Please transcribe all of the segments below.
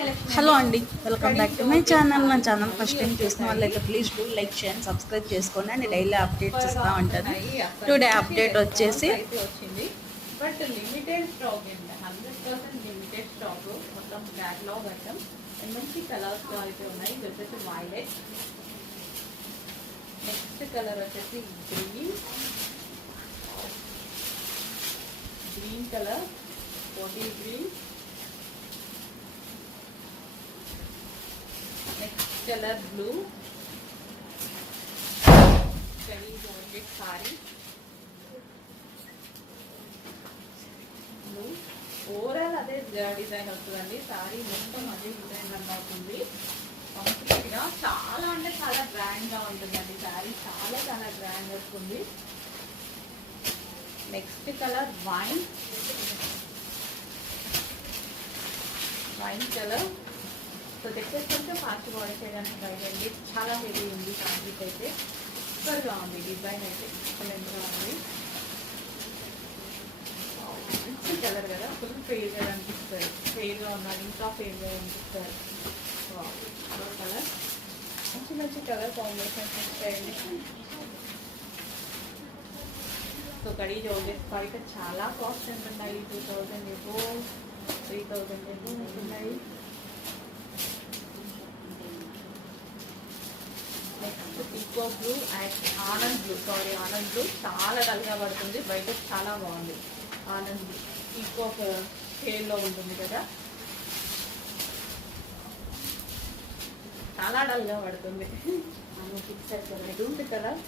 Hello అండి, welcome back to my channel. నా channel first time చూసిన వాళ్ళైతే please do like share and subscribe చేసుకోండి అండ్ డైలీ అప్డేట్స్ ఇస్తూ ఉంటాను. టుడే అప్డేట్ వచ్చేసి వచ్చింది, బట్ లిమిటెడ్ స్టాక్ అండి. 100% లిమిటెడ్ స్టాక్. మొత్తం క్యాటలాగ్ ఐటమ్ మంచి కలర్స్ అయితే ఉన్నాయి. ఇది వచ్చేసి వైలెట్, నెక్స్ట్ కలర్ వచ్చేసి green colour, bottle green, next colour blue, కలీ జార్జెట్ సారీ బ్లూ. ఓవరాల్ అదే డిజైన్ వస్తుందండి. సారీ మొత్తం అదే డిజైన్ రన్ అవుతుంది. కంప్లీట్గా చాలా అంటే చాలా గ్రాండ్గా ఉంటుందండి. సారీ చాలా చాలా గ్రాండ్ వస్తుంది. Next colour wine colour. So తెచ్చేసుకుంటే ఫాస్ట్ బాడీ చేయడానికి ట్రై చేయండి. చాలా హెవీ ఉంది ఫ్యాబ్రిక్ అయితే. సూపర్గా ఉంది. డిజైన్ అయితే ఎక్సలెంట్గా ఉంది. మంచి కలర్ కదా, ఫుల్ ఫెయిర్గా అనిపిస్తుంది. ఫెయిర్గా ఉన్నారు, ఇంకా ఫెయిర్గా అనిపిస్తారు. కలర్ మంచి మంచి కలర్ కాంబినేషన్స్ వచ్చాయండి. సో కడీ జోగెస్ బయట చాలా కాస్ట్ ఉంటున్నాయి. 2000 ఎబో, 3000 ఎబో ఉంటున్నాయి. నెక్స్ట్ పీకో బ్లూ అండ్ ఆనంద్ బ్లూ చాలా డల్గా పడుతుంది. బయట చాలా బాగుంది. ఆనంద్ బ్లూ పీకో షేడ్లో ఉంటుంది కదా, చాలా డల్గా పడుతుంది. ఫిక్స్ అయిపోయింది. డూట్ కలర్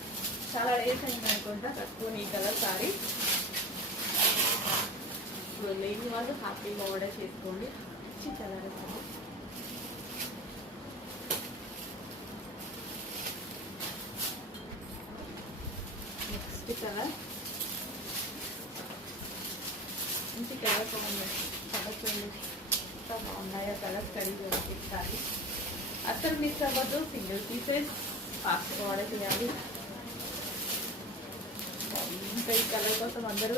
చాలా డేస్ అయింది అనుకుంటా తక్కువ ఈ కలర్ సారీ. లేని వాళ్ళు హ్యాపీగా ఆర్డర్ చేసుకోండి. మంచి కలర్ సారీ. నెక్స్ట్ కలర్ మంచి కలర్ బాగుంది. ఎంత బాగున్నాయో కలర్స్ కడిగి సారీ. అసలు మిస్ అవ్వద్దు. సింగిల్ పీసెస్ ఫాస్ట్గా ఆర్డర్ చేయాలి. ఇంకా ఈ కలర్ కోసం అందరూ